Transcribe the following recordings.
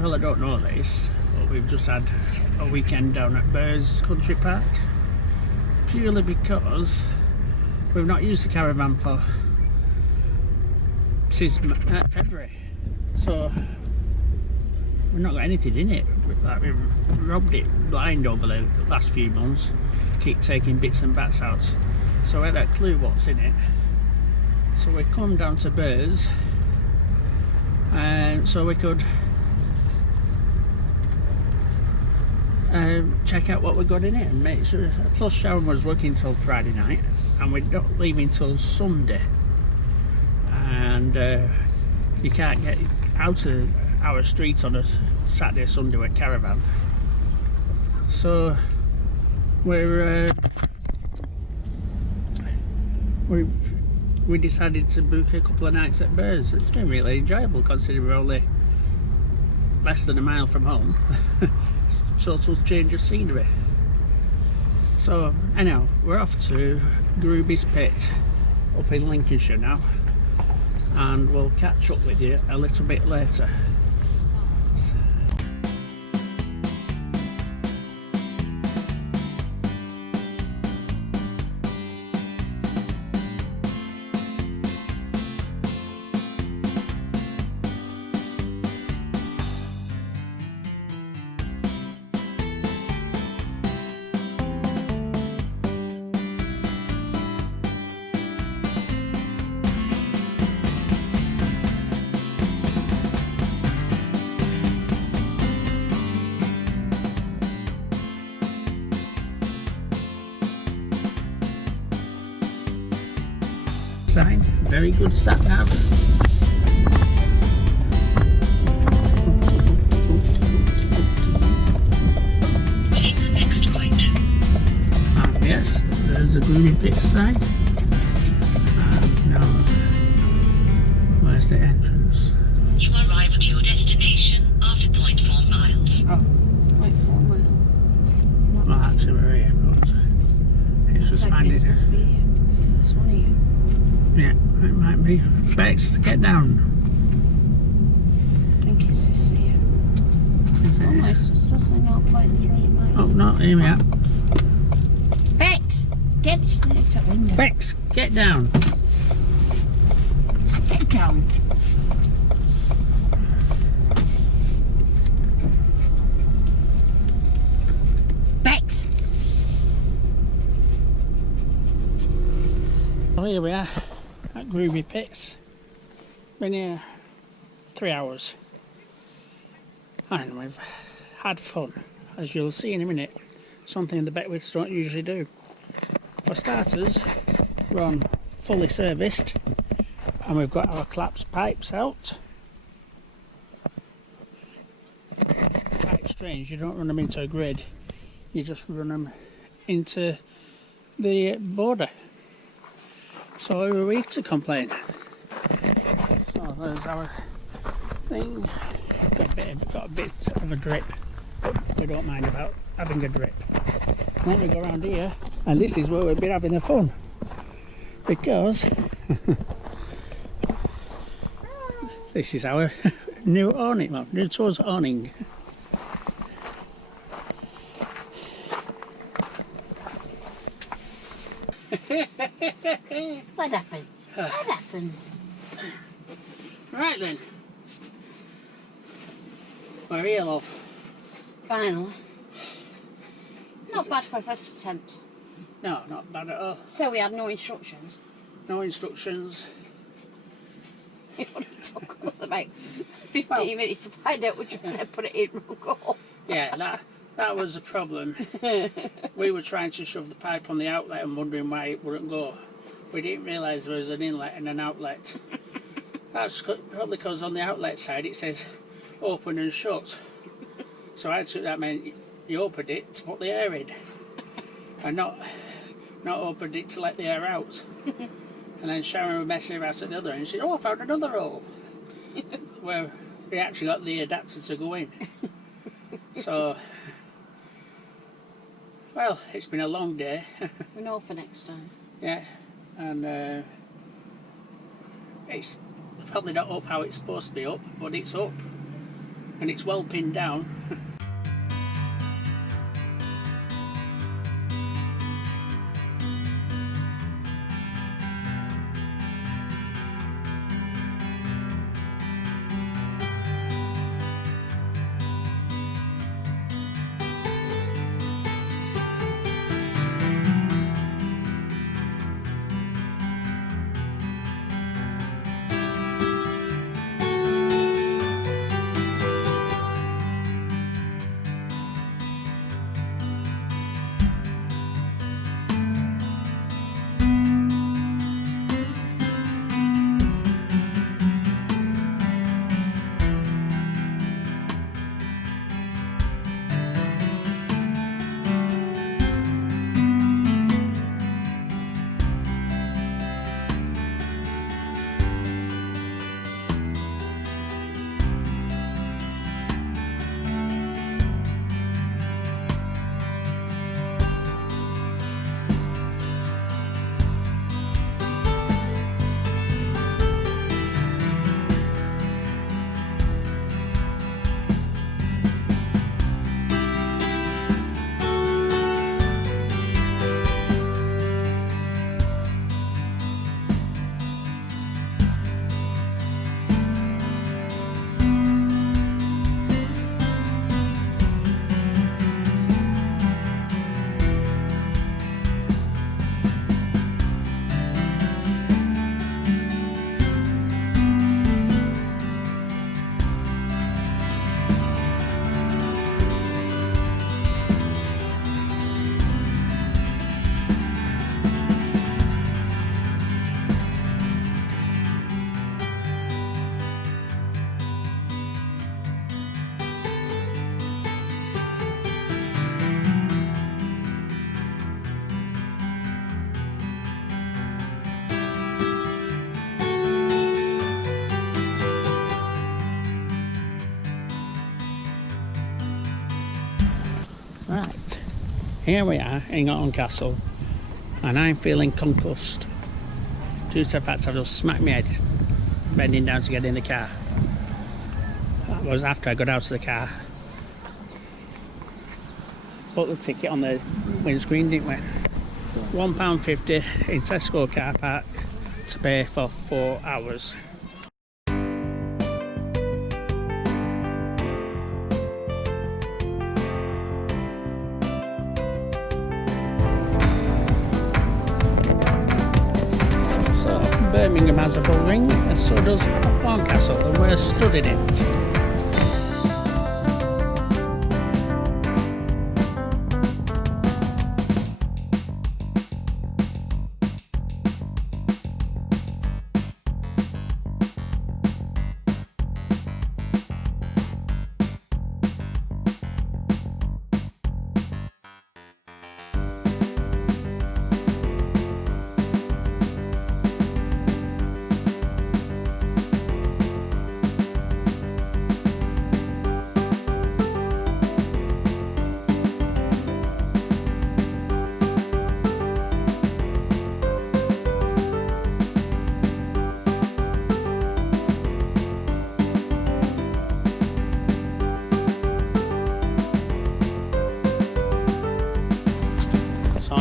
people that don't know this, but we've just had a weekend down at Burrs Country Park, purely because we've not used the caravan since February, so we've not got anything in it. We've robbed it blind over the last few months, keep taking bits and bats out, so we had a clue what's in it. So we come down to Burrs, and so we could check out what we got in it and make sure. Plus Sharon was working till Friday night and we're not leaving till Sunday, and you can't get out of our street on a Saturday, Sunday with caravan. So we decided to book a couple of nights at Burrs. It's been really enjoyable considering we're only less than a mile from home. Total change of scenery. So anyhow, we're off to Grooby's Pit up in Lincolnshire now, and we'll catch up with you a little bit later. Sign, very good sat nav. Take the next right. And yes, there's the Grooby Pit sign. And now, where's the entrance? You arrive at your destination after 0.4 miles. Oh, 0.4 miles. Well, actually we're here, but it's just finding it. Supposed to be here. This one here. Yeah, it might be. Bex, get down. I think it's this here. Oh no, it's just doesn't 0.3 miles. Oh no, here we are. Bex! Get to the window. Bex, get down. Get down. Bex! Well, here we are at Grooby Pits. Been here 3 hours and we've had fun, as you'll see in a minute. Something the Beckwiths don't usually do. For starters, we're on fully serviced and we've got our collapsed pipes out. Quite strange, you don't run them into a grid, you just run them into the border. So who are we to complain? So there's our thing. Got a bit of a drip, but we don't mind about having a drip. Then we go around here, and this is where we've been having the fun, because this is our new awning, well, new towards awning. What happened? What happened? Right then. We're here, love. Finally. Not bad for a first attempt. No, not bad at all. So we had no instructions. No instructions. It only took us about 15 minutes to find out which one had put it in wrong hole. Yeah, that was a problem. We were trying to shove the pipe on the outlet and wondering why it wouldn't go. We didn't realise there was an inlet and an outlet. That's probably because on the outlet side it says open and shut. So I took that meant you opened it to put the air in, and not opened it to let the air out. And then Sharon was messing about at the other end. She said, "Oh, I found another hole." Where we actually got the adapter to go in. So, well, it's been a long day. We know for next time. Yeah, and it's probably not up how it's supposed to be up, but it's up. and it's well pinned down. Right, here we are in Gorton Castle, and I'm feeling concussed due to the fact I've just smacked my head bending down to get in the car. That was after I got out of the car. Put the ticket on the windscreen, didn't we? £1.50 in Tesco car park to pay for 4 hours. Birmingham has a bull ring, and so does Horncastle, and we're studying it.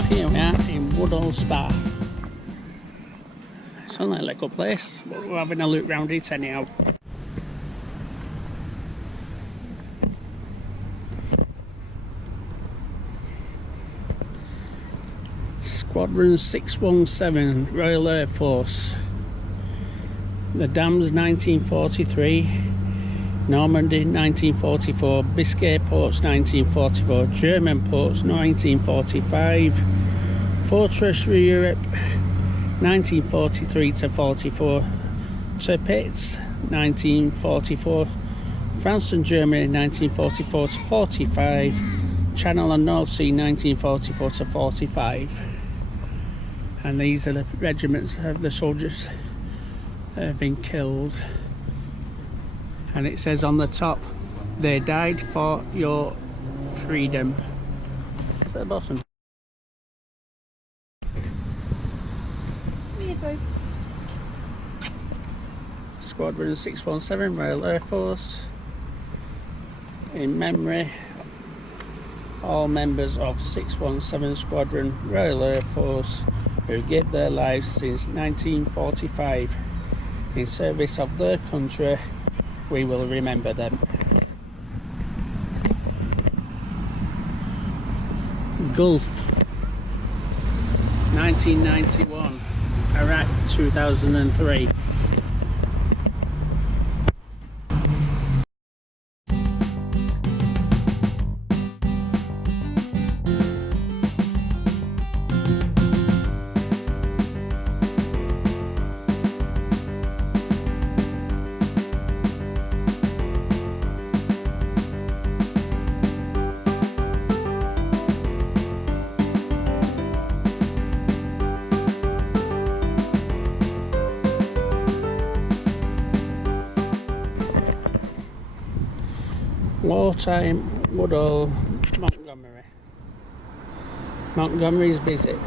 Here we are in Woodhall Spa. It's only a little place, but we're having a look round it anyhow. Squadron 617, Royal Air Force. The Dams 1943, Normandy 1944, Biscay ports 1944, German ports 1945, Fortress Europe 1943 to 44, Tirpitz 1944, France and Germany 1944 to 45, Channel and North Sea 1944 to 45. And these are the regiments of the soldiers that have been killed. And it says on the top, they died for your freedom. It's at the bottom. Squadron 617, Royal Air Force. in memory all members of 617 Squadron Royal Air Force who gave their lives since 1945 in service of their country. We will remember them. Gulf 1991, Iraq 2003. Wartime Woodall, Montgomery. Montgomery's visit.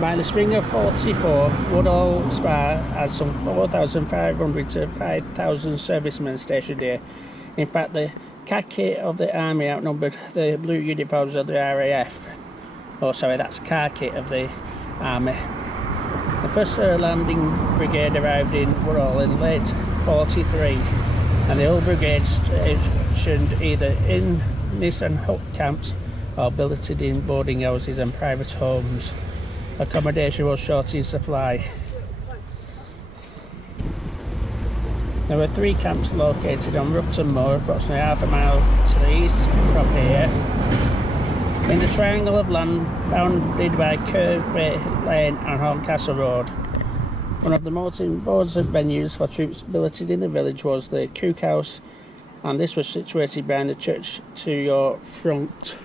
By the spring of 44, Woodall Spa had some 4,500 to 5,000 servicemen stationed here. In fact, the khaki of the army outnumbered the blue uniforms of the RAF. Oh, sorry, that's khaki of the army. The 1st Air Landing Brigade arrived in Woodall in late 43, and the whole brigade stationed either in Nissan hut camps or billeted in boarding houses and private homes. Accommodation was short in supply. There were 3 camps located on Ruffton Moor, approximately half a mile to the east from here, in the triangle of land bounded by Kirkby Lane and Horncastle Road. One of the most important venues for troops billeted in the village was the Cook House, and this was situated behind the church to your front,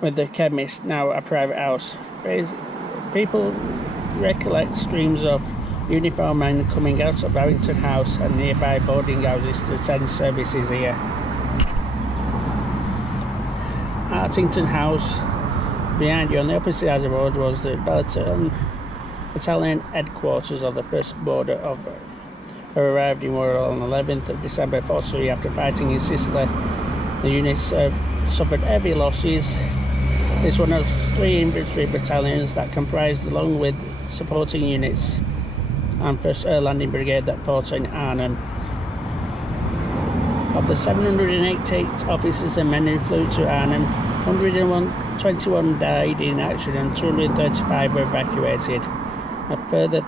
with the chemist, now a private house. People recollect streams of uniformed men coming out of Harrington House and nearby boarding houses to attend services here. Artington House, behind you on the opposite side of the road, was the Battalion headquarters of the 1st Border who arrived in Wirral on 11th of December 43 after fighting in Sicily. The unit suffered heavy losses. This one of 3 infantry battalions that comprised, along with supporting units, and 1st Air Landing Brigade that fought in Arnhem. Of the 788 officers and men who flew to Arnhem, 121 died in action and 235 were evacuated. A further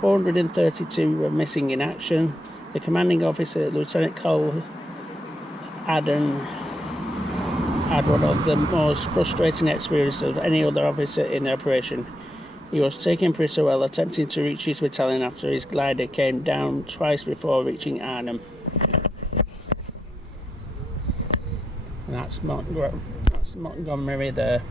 432 were missing in action. The commanding officer, Lieutenant Cole Adden, had one of the most frustrating experiences of any other officer in the operation. He was taken prisoner while attempting to reach his battalion after his glider came down twice before reaching Arnhem. And that's Montgomery there.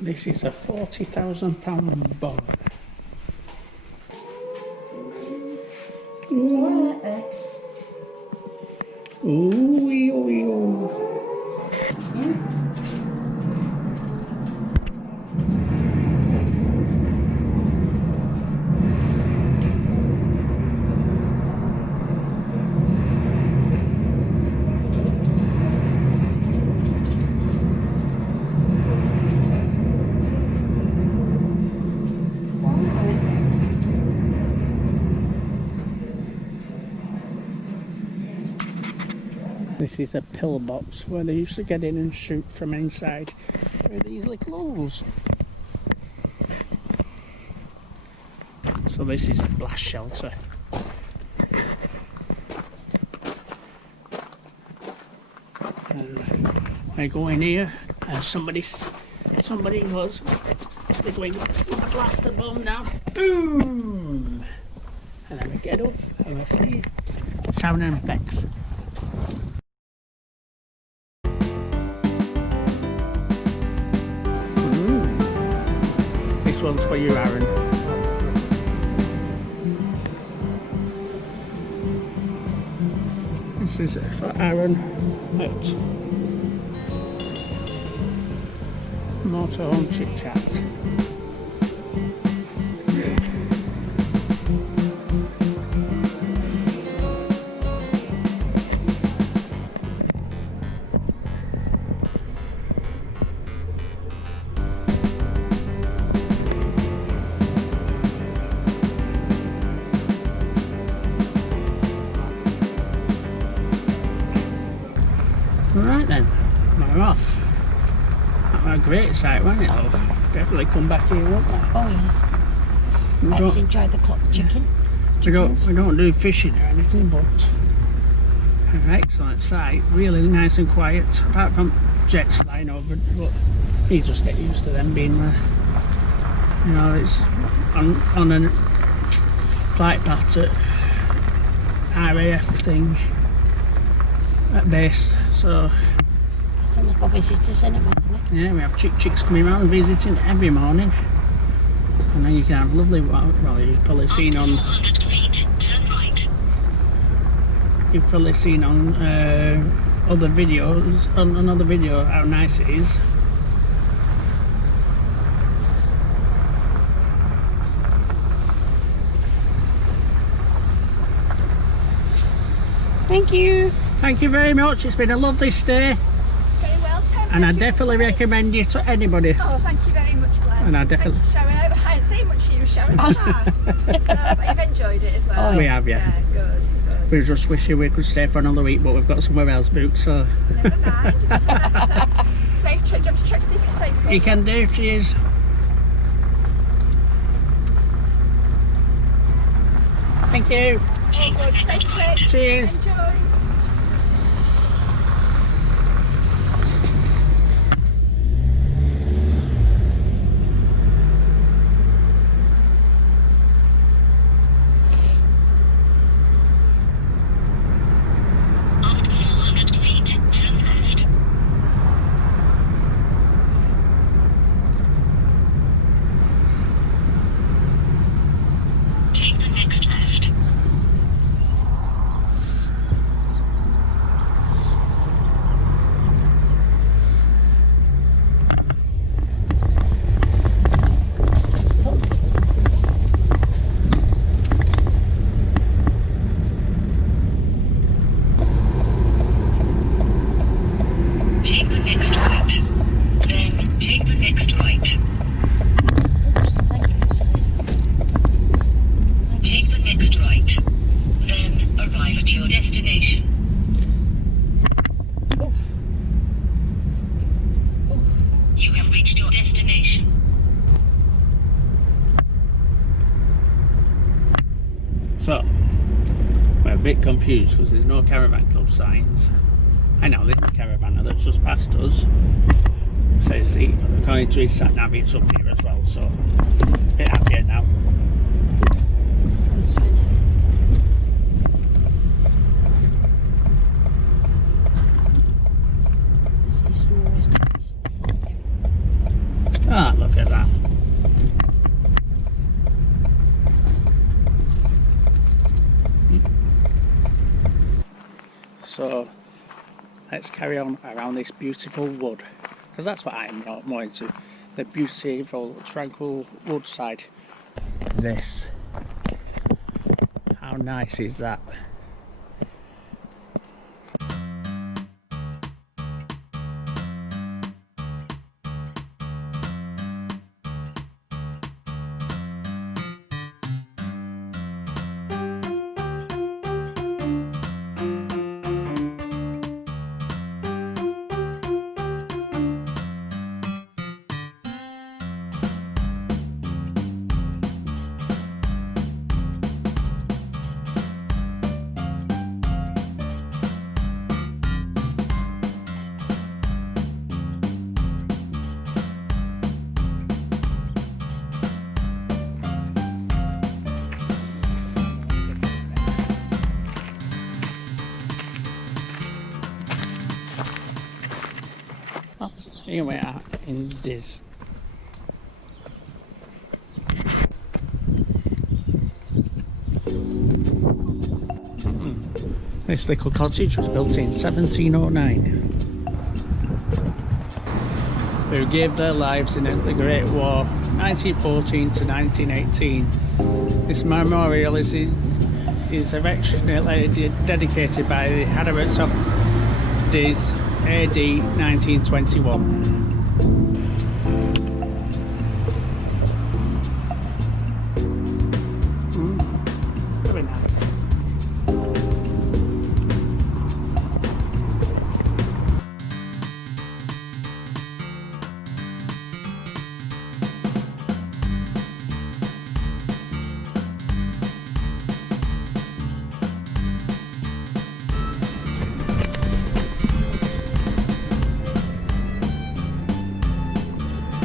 This is a £40,000 bomb. Ooh, ooh, ooh. This is a pillbox where they used to get in and shoot from inside through these little holes. So this is a blast shelter. And I go in here and somebody goes, they're going with a blaster bomb now. Boom! And then I get up and I see sound and effects. This one's for you, Aaron. This is for Aaron at Motorhome Chit Chat. Right then, we're off. That was a great sight, wasn't it, love? Definitely come back here, won't we? Oh yeah. I just enjoyed the clock chicken. We don't do fishing or anything, but an excellent sight. Really nice and quiet. Apart from jets flying over, but you just get used to them being there. You know, it's on a flight path at RAF thing at base. So Some little visitors in it, isn't it? yeah, we have chicks coming around visiting every morning, and then you can have lovely. Well, you've probably seen on. 400 feet, turn right. You've probably seen on other videos, on another video, how nice it is. Thank you. Thank you very much. It's been a lovely stay, Very welcome. and I definitely recommend you to anybody. Oh, thank you very much, Glenn. And I definitely- Thank you for showing out. I ain't seen much of you showing out. But you've enjoyed it as well. Oh, We have, yeah. Yeah, good, good. We just wish we could stay for another week, but we've got somewhere else booked, so Never mind. It doesn't matter. Safe trip. Do you want to check to see if it's safe? you can do. Cheers. Thank you. All good. Safe trip. Cheers. Enjoy. After 400 feet, turn left. Take the next left. Take the next right. Then take the next right. Thank you. Take the next right. Then arrive at your destination. You have reached your destination. So, we're a bit confused because there's no caravan club signs. I know there's a caravan that's just past us. It says the according to his sat nav, it's up here as well, so a bit happier now. That's fine. This is always nice. Ah, look at that. So let's carry on around this beautiful wood, because that's what I'm more into, the beautiful tranquil wood side. This, how nice is that? Here we are in this. This little cottage was built in 1709. Who gave their lives in the Great War, 1914 to 1918. This memorial is affectionately dedicated by the adherents of this AD 1921. Very nice.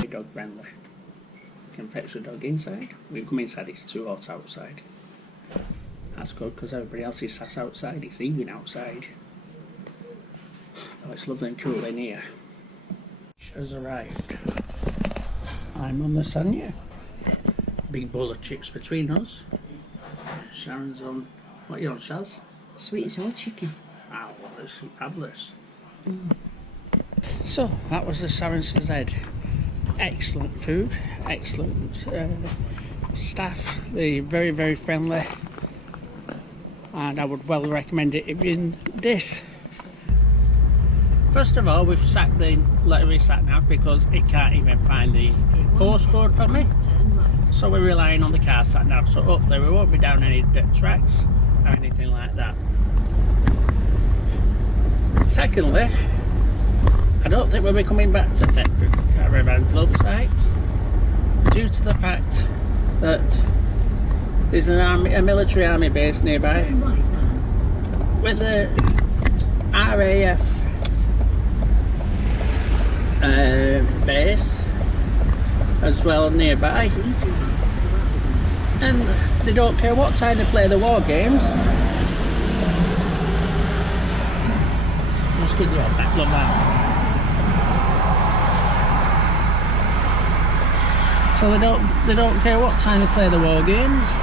Dog friendly. You can fetch the dog inside. We come inside, it's too hot outside. That's good because everybody else is sat outside, it's evening outside. Oh, it's lovely and cool in here. Has arrived. I'm on the Sanya. Big bowl of chips between us. Sharon's on, what are you on, Shaz? Sweet and sour chicken. Wow, that's fabulous. So, that was the Saracens Head. Excellent food, excellent staff, they're very, very friendly, and I would well recommend it in this. First of all, we've sacked the lottery sat nav because it can't even find the postcode for me, so we're relying on the car sat nav, so hopefully we won't be down any dirt tracks or anything like that. Secondly, I don't think we'll be coming back to Thetford Caravan Club site due to the fact that there's a military army base nearby with the RAF base as well nearby, and they don't care what time they play the war games. Let's get you on back, look that. So they don't care what time they play the war games.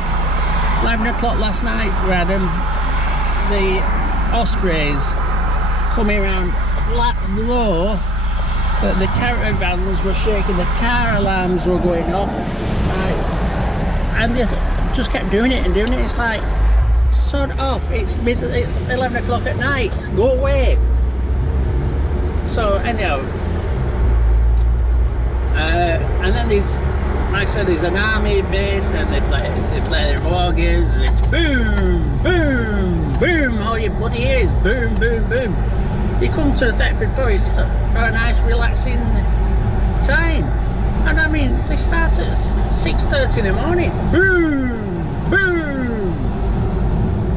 11 o'clock last night we had the Ospreys coming around low, that the caravans were shaking, the car alarms were going off, and they just kept doing it and doing it. It's like, sod off, it's 11 o'clock at night, go away. So anyhow, and then these, like I said, there's an army base and they play their war games and it's boom, boom, boom, all your bloody ears, boom, boom, boom. You come to the Thetford Forest for a nice relaxing time, and I mean they start at 6:30 in the morning, boom, boom.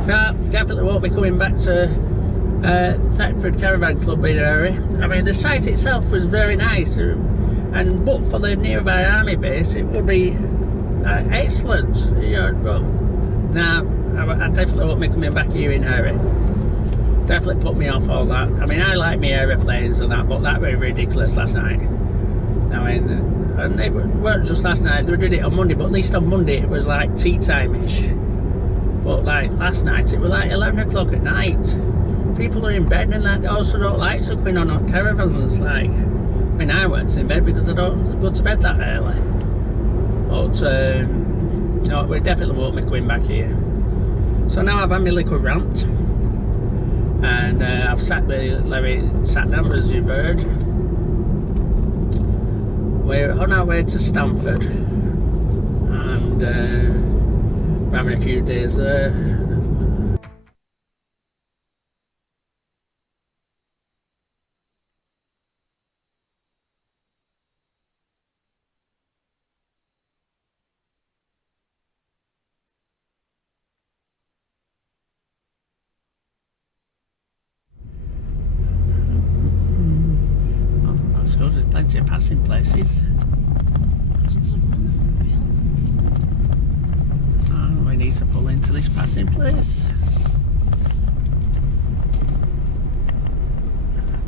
No, definitely won't be coming back to Thetford Caravan Club in a hurry. I mean the site itself was very nice. And but for the nearby army base, it would be excellent. You know, but now I definitely won't be coming back here in a hurry. Definitely put me off all that. I mean, I like my aeroplanes and that, but that was ridiculous last night. I mean, and it weren't just last night. They did it on Monday, but at least on Monday it was like tea time-ish. But like last night, it was like 11 o'clock at night. People are in bed and that. Also, don't lights are going on caravans. Like, I mean, I weren't in bed because I don't go to bed that early. But no, we definitely won't be coming back here. So now I've had my liquid rant, and I've sat down as you've heard. We're on our way to Stamford, and we're having a few days there. That's good, there's plenty of passing places. We need to pull into this passing place.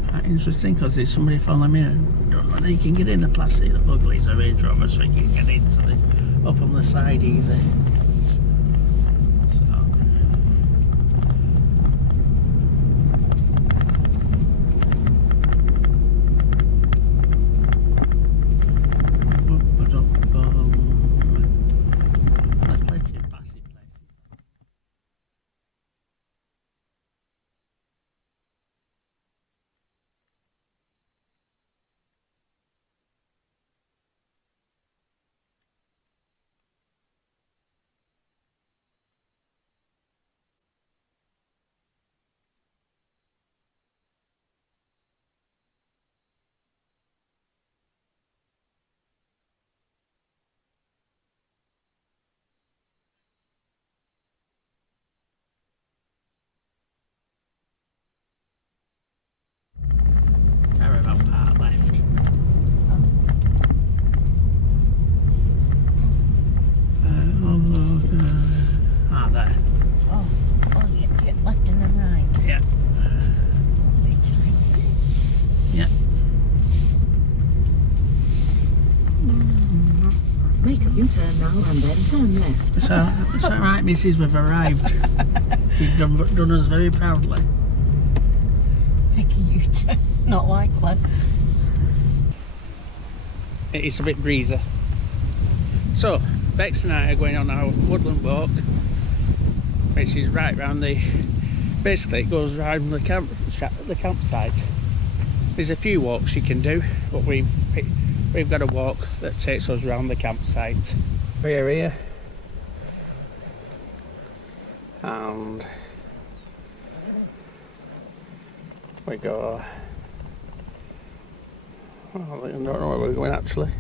Quite interesting because there's somebody following me. I don't know whether you can get in the plastic. Luckily it's a Range Rover, so you can get into the up on the side easy. Caravan park left. There. Oh, yeah, left and then right. Yeah. A bit tight, isn't it? Yeah. Make a U-turn now and then turn left. It's alright, missus, we've arrived. You've done us very proudly. Make a U-turn. Not likely. It's a bit breezy. So, Bex and I are going on our woodland walk, which is right round the... Basically, it goes round the campsite. There's a few walks you can do, but we've got a walk that takes us round the campsite. We're here, and we go. Oh, I don't know where we're going actually.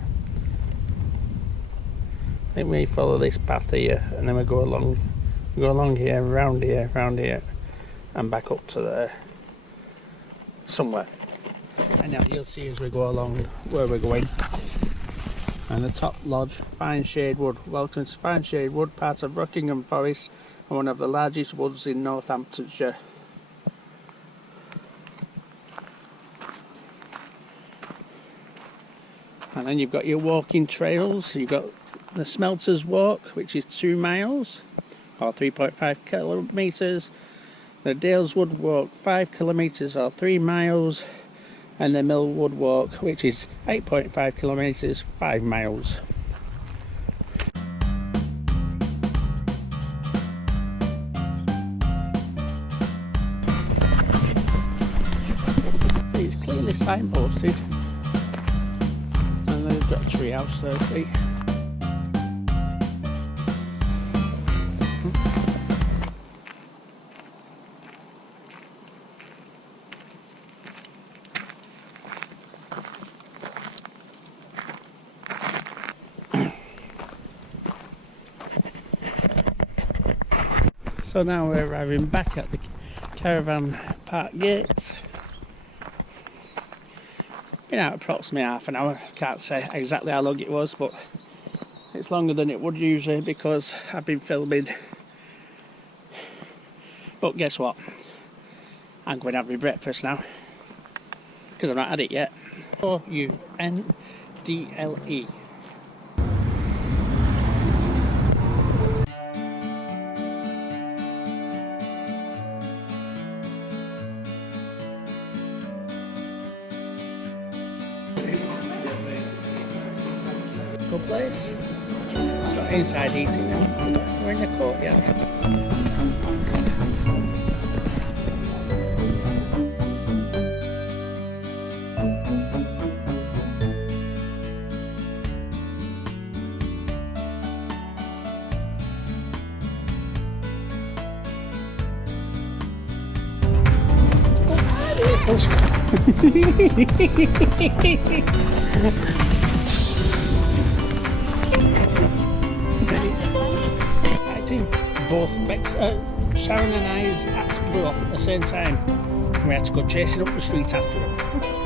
I think we follow this path here, and then we go along here, round here, and back up to there somewhere. And now you'll see as we go along where we're going. And the top lodge, Fine Shade Wood. Welcome to Fine Shade Wood, part of Rockingham Forest and one of the largest woods in Northamptonshire. And then you've got your walking trails. You've got the Smelters Walk, which is 2 miles or 3.5 kilometres. The Daleswood Walk, 5 kilometres or 3 miles. And the Millwood Walk, which is 8.5 kilometres, 5 miles. See, it's clearly signposted. And they've got a tree house there, see. So now we're arriving back at the caravan park gates. Been out approximately half an hour. Can't say exactly how long it was, but it's longer than it would usually because I've been filming. But guess what? I'm going to have my breakfast now because I've not had it yet. O-U-N-D-L-E. Good place. It's got inside heating now. We're in the courtyard. I think both Sharon and I's hats blew off at the same time. We had to go chasing up the street after them.